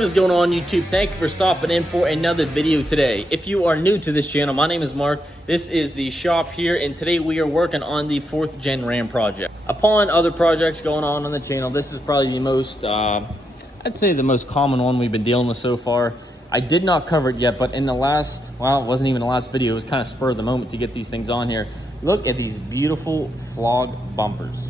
What is going on, YouTube? Thank you for stopping in for another video today. If you are new to this channel, my name is Mark. This is the shop here, and today we are working on the 4th gen Ram project. Upon other projects going on the channel, this is probably the most, I'd say the most common one we've been dealing with so far. I did not cover it yet, but in the last, well, it wasn't even the last video, it was kind of spur of the moment to get these things on here. Look at these beautiful flog bumpers.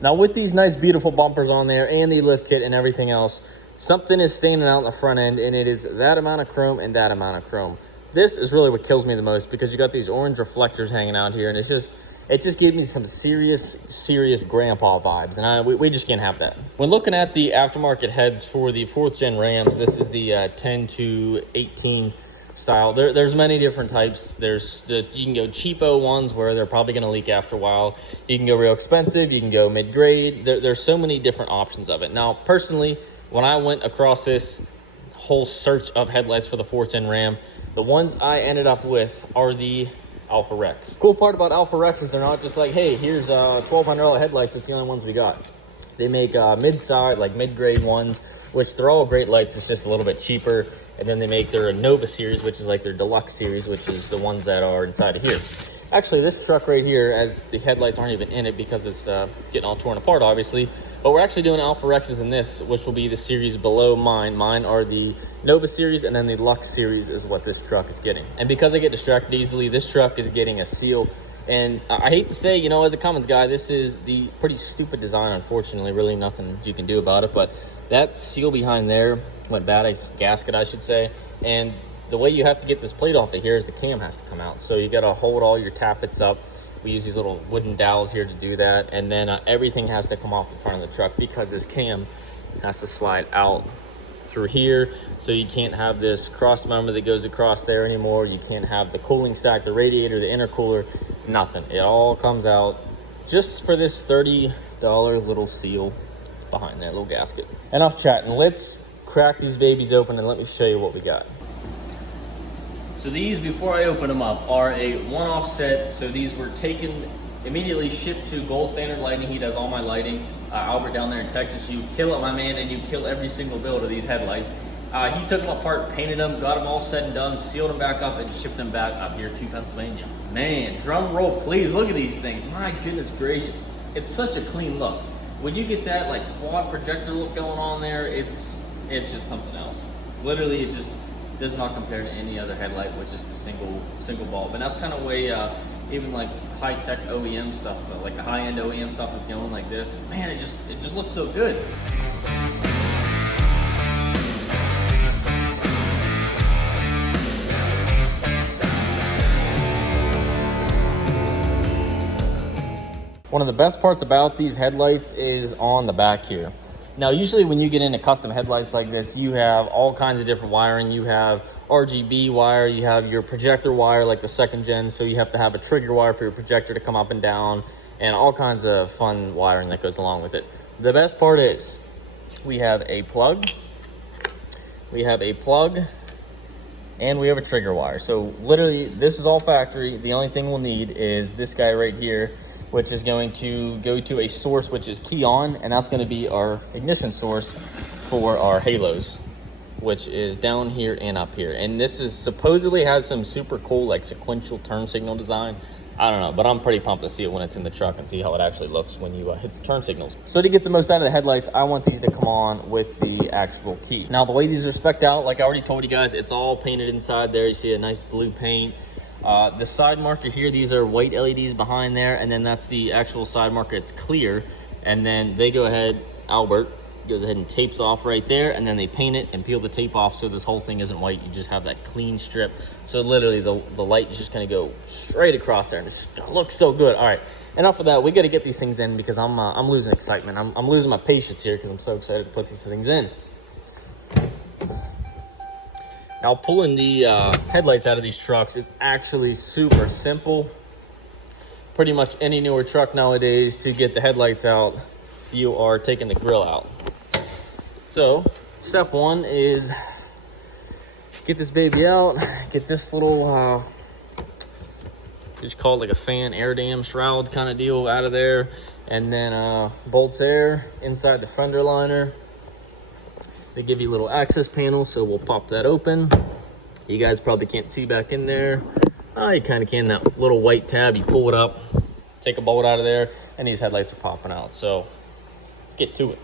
Now with these nice beautiful bumpers on there and the lift kit and everything else, something is standing out in the front end, and it is that amount of chrome and that amount of chrome. This is really what kills me the most, because you got these orange reflectors hanging out here, and it just gives me some serious grandpa vibes, and we just can't have that. When looking at the aftermarket heads for the 4th gen Rams, this is the 10 to 18 style. There's many different types. You can go cheapo ones where they're probably going to leak after a while. You can go real expensive. You can go mid-grade. There's so many different options of it. Now, personally, when I went across this whole search of headlights for the 4th gen Ram, the ones I ended up with are the Alpha Rex. Cool part about Alpha Rex is they're not just like, hey, here's $1,200 headlights. It's the only ones we got. They make mid-side, like mid-grade ones, which they're all great lights. It's just a little bit cheaper. And then they make their Nova series, which is like their deluxe series, which is the ones that are inside of here. Actually, this truck right here, as the headlights aren't even in it because it's getting all torn apart, obviously. But we're actually doing Alpha Rexes in this, which will be the series below mine. Mine are the Nova series, and then the Lux series is what this truck is getting. And because I get distracted easily, this truck is getting a seal. And I hate to say, you know, as a Cummins guy, this is the pretty stupid design, unfortunately. Really nothing you can do about it. But that seal behind there went bad, a gasket, I should say. And the way you have to get this plate off of here is the cam has to come out. So you got to hold all your tappets up. We use these little wooden dowels here to do that. And then everything has to come off the front of the truck, because this cam has to slide out through here. So you can't have this cross member that goes across there anymore. You can't have the cooling stack, the radiator, the intercooler, nothing. It all comes out just for this $30 little seal behind that little gasket. Enough chatting. Let's crack these babies open and let me show you what we got. So these, before I open them up, are a one-off set. So these were taken, immediately shipped to Gold Standard Lighting. He does all my lighting. Albert down there in Texas. You kill it, my man, and you kill every single build of these headlights. He took them apart, painted them, got them all said and done, sealed them back up, and shipped them back up here to Pennsylvania. Man, drum roll, please. Look at these things. My goodness gracious. It's such a clean look. When you get that like quad projector look going on there, it's just something else. Literally, it just does not compare to any other headlight with just a single bulb. And that's kind of way even like high-tech OEM stuff, like the high-end OEM stuff is going like this. Man, it just looks so good. One of the best parts about these headlights is on the back here. Now, usually when you get into custom headlights like this, you have all kinds of different wiring. You have RGB wire, you have your projector wire like the 2nd gen, so you have to have a trigger wire for your projector to come up and down, and all kinds of fun wiring that goes along with it. The best part is we have a plug, and we have a trigger wire. So literally, this is all factory. The only thing we'll need is this guy right here, which is going to go to a source which is key on, and that's going to be our ignition source for our halos, which is down here and up here. And this is supposedly has some super cool like sequential turn signal design. I don't know, but I'm pretty pumped to see it when it's in the truck and see how it actually looks when you hit the turn signals. So to get the most out of the headlights, I want these to come on with the actual key. Now, the way these are spec'd out, like I already told you guys, it's all painted inside there. You see a nice blue paint. The side marker here, these are white LEDs behind there, and then that's the actual side marker. It's clear, and then they go ahead, Albert goes ahead and tapes off right there, and then they paint it and peel the tape off, so this whole thing isn't white. You just have that clean strip. So literally the light is just gonna go straight across there, and it's gonna look so good. All right, enough of that. We got to get these things in because I'm losing excitement. I'm losing my patience here because I'm so excited to put these things in. Now, pulling the headlights out of these trucks is actually super simple. pretty much any newer truck nowadays, to get the headlights out, you are taking the grill out. So step one is get this baby out, get this little just call it like a fan air dam shroud kind of deal out of there, and then bolts air inside the fender liner. They give you a little access panel, so we'll pop that open. You guys probably can't see back in there. You kind of can. That little white tab, you pull it up, take a bolt out of there, and these headlights are popping out. So let's get to it.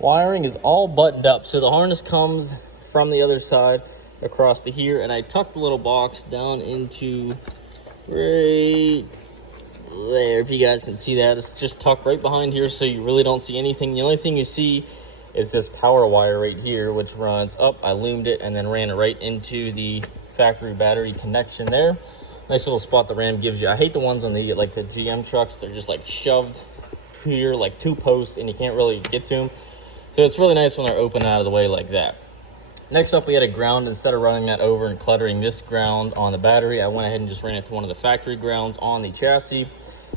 Wiring is all buttoned up, so the harness comes from the other side across to here, and I tucked the little box down into right there. If you guys can see that, it's just tucked right behind here, so you really don't see anything. The only thing you see is this power wire right here, which runs up. I loomed it and then ran it right into the factory battery connection there. Nice little spot the Ram gives you. I hate the ones on the like the GM trucks. They're just like shoved here like two posts and you can't really get to them. So it's really nice when they're open out of the way like that. Next up, we had a ground. Instead of running that over and cluttering this ground on the battery, I went ahead and just ran it to one of the factory grounds on the chassis.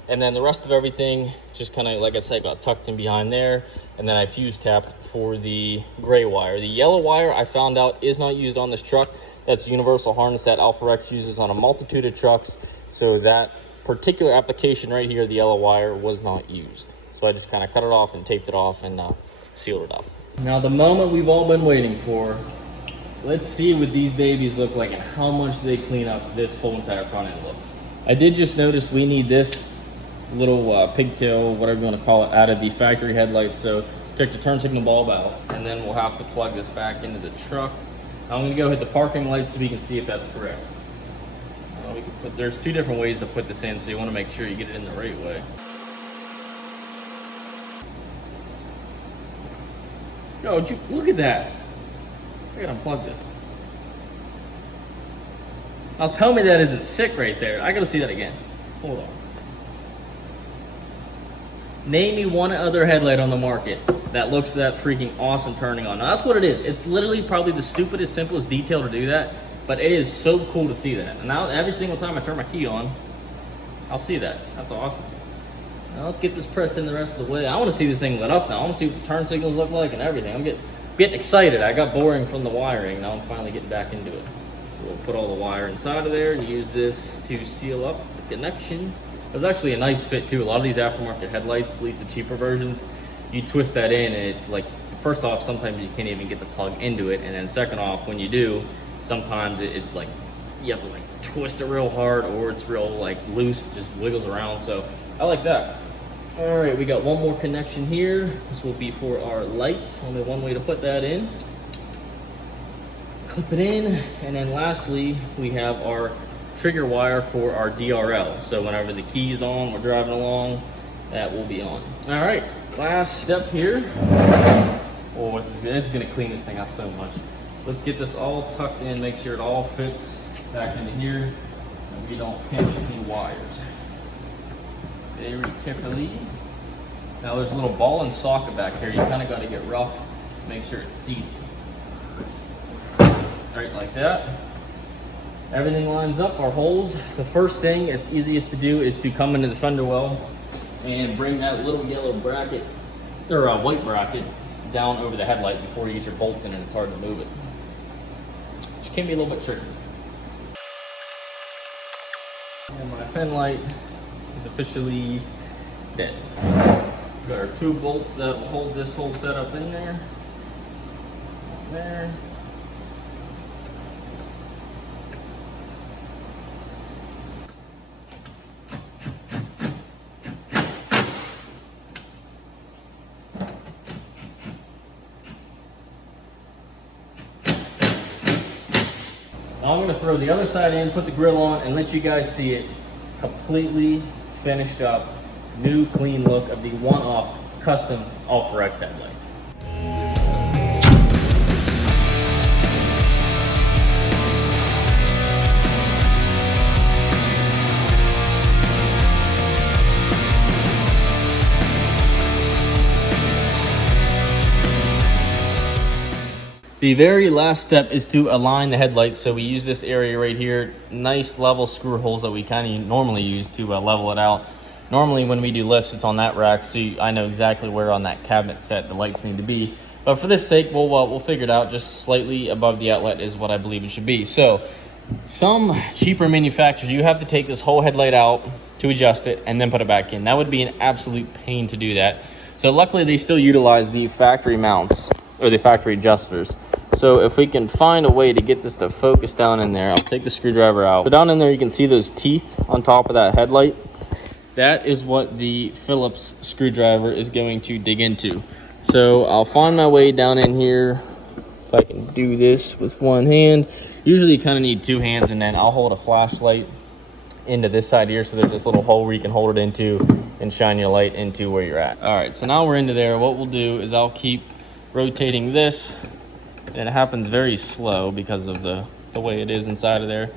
And then the rest of everything just kind of, like I said, got tucked in behind there. And then I fuse tapped for the gray wire. The yellow wire, I found out, is not used on this truck. That's a universal harness that Alpha Rex uses on a multitude of trucks. So that particular application right here, the yellow wire, was not used. So I just kind of cut it off and taped it off and sealed it up. Now the moment we've all been waiting for. Let's see what these babies look like and how much they clean up this whole entire front end look. I did just notice we need this little pigtail, whatever you want to call it, out of the factory headlights. So took the turn signal bulb out, and then we'll have to plug this back into the truck. I'm going to go hit the parking lights so we can see if that's correct. There's two different ways to put this in, so you want to make sure you get it in the right way. Yo, look at that. I gotta unplug this. Now tell me that isn't sick right there. I gotta see that again. Hold on. Name me one other headlight on the market that looks that freaking awesome turning on. Now that's what it is. It's literally probably the stupidest, simplest detail to do that, but it is so cool to see that. And now every single time I turn my key on, I'll see that. That's awesome. Now let's get this pressed in the rest of the way. I want to see this thing lit up now. I want to see what the turn signals look like and everything. I'm getting excited. I got boring from the wiring. Now I'm finally getting back into it. So we'll put all the wire inside of there and use this to seal up the connection. It was actually a nice fit too. A lot of these aftermarket headlights, at least the cheaper versions, you twist that in and it, like, first off, sometimes you can't even get the plug into it. And then second off, when you do, sometimes it like, you have to like twist it real hard, or it's real like loose, it just wiggles around. So I like that. All right, we got one more connection here. This will be for our lights. Only one way to put that in. Clip it in, and then lastly, we have our trigger wire for our DRL. So whenever the key is on, we're driving along, that will be on. All right, last step here. Oh, it's gonna clean this thing up so much. Let's get this all tucked in, make sure it all fits back into here, and we don't pinch any wires. Very carefully. Now there's a little ball and socket back here. You kind of got to get rough, make sure it seats. Right like that. Everything lines up, our holes. The first thing, it's easiest to do, is to come into the fender well and bring that little yellow bracket, or a white bracket, down over the headlight before you get your bolts in, and it's hard to move it. Which can be a little bit tricky. And my pen light is officially dead. Got our two bolts that will hold this whole setup in there. There. Now I'm going to throw the other side in, put the grill on, and let you guys see it completely finished up, new clean look of the one-off custom Alpha Rex headlights. The very last step is to align the headlights. So we use this area right here, nice level screw holes that we kind of normally use to level it out. Normally when we do lifts, it's on that rack, so I know exactly where on that cabinet set the lights need to be. But for this sake, we'll figure it out. Just slightly above the outlet is what I believe it should be. So some cheaper manufacturers, you have to take this whole headlight out to adjust it and then put it back in. That would be an absolute pain to do that. So luckily they still utilize the factory mounts or the factory adjusters. So if we can find a way to get this to focus down in there, I'll take the screwdriver out. So down in there, you can see those teeth on top of that headlight. That is what the Phillips screwdriver is going to dig into. So I'll find my way down in here. If I can do this with one hand. Usually you kind of need two hands, and then I'll hold a flashlight into this side here, so there's this little hole where you can hold it into and shine your light into where you're at. All right, so now we're into there. What we'll do is I'll keep rotating this, and it happens very slow because of the way it is inside of there.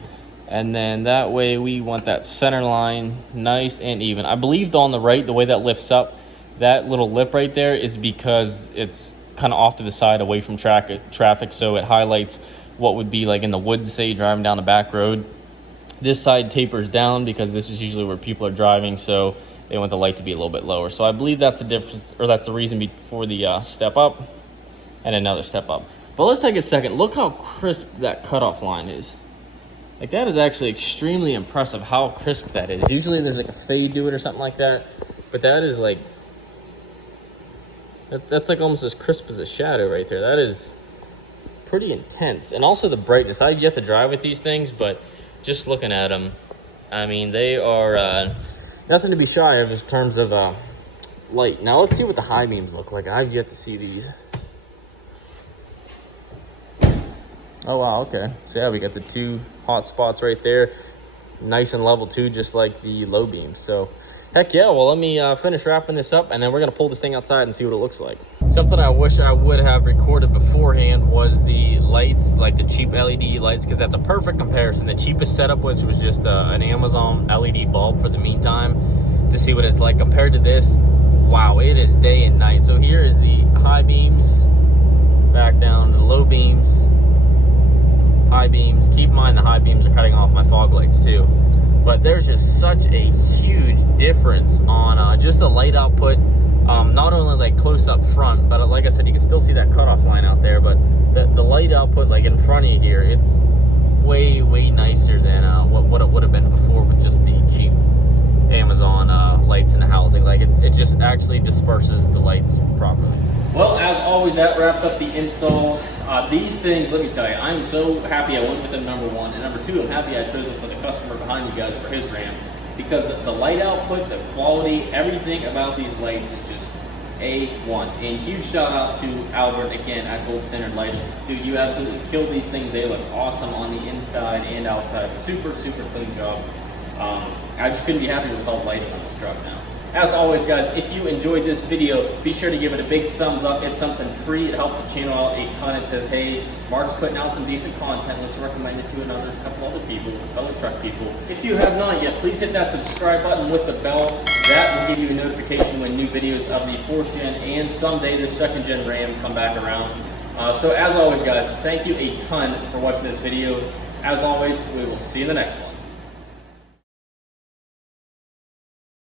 And then that way we want that center line nice and even. I believe on the right, the way that lifts up, that little lip right there is because it's kind of off to the side away from traffic, so it highlights what would be like in the woods, say you're driving down a back road. This side tapers down because this is usually where people are driving, so they want the light to be a little bit lower. So I believe that's the difference, or that's the reason for the step up and another step up. But let's take a second. Look how crisp that cutoff line is. Like, that is actually extremely impressive how crisp that is. Usually there's like a fade to it or something like that, but that is like, that's like almost as crisp as a shadow right there. That is pretty intense. And also the brightness. I've yet to drive with these things, but just looking at them, I mean, they are nothing to be shy of in terms of light. Now let's see what the high beams look like. I've yet to see these. Oh wow, okay. So yeah, we got the two hot spots right there, nice and level too, just like the low beams. So heck yeah. Well, let me finish wrapping this up, and then we're gonna pull this thing outside and see what it looks like. Something I wish I would have recorded beforehand was the lights, like the cheap LED lights, because that's a perfect comparison. The cheapest setup, which was just an Amazon LED bulb for the meantime, to see what it's like compared to this. Wow, it is day and night. So here is the high beams, back down to the low beams, high beams. Keep in mind the high beams are cutting off my fog lights too. But there's just such a huge difference on just the light output. Not only like close up front, but like I said, you can still see that cutoff line out there, but the light output like in front of you here, it's way nicer than what it would have been before with just the cheap Amazon lights in the housing. Like it just actually disperses the lights properly. Well, as always, that wraps up the install. These things, let me tell you, I'm so happy I went with them, number one, and number two, I'm happy I chose it for the customer behind you guys for his RAM, because the light output, the quality, everything about these lights is just A1. And huge shout out to Albert again at Gold Standard Lighting. Dude, you absolutely killed these things. They look awesome on the inside and outside. Super clean job. I just couldn't be happier with all the lighting on this truck now. As always, guys, if you enjoyed this video, be sure to give it a big thumbs up. It's something free. It helps the channel out a ton. It says, hey, Mark's putting out some decent content. Let's recommend it to a couple other people, fellow truck people. If you have not yet, please hit that subscribe button with the bell. That will give you a notification when new videos of the 4th gen and someday the 2nd gen RAM come back around. So as always, guys, thank you a ton for watching this video. As always, we will see you in the next one.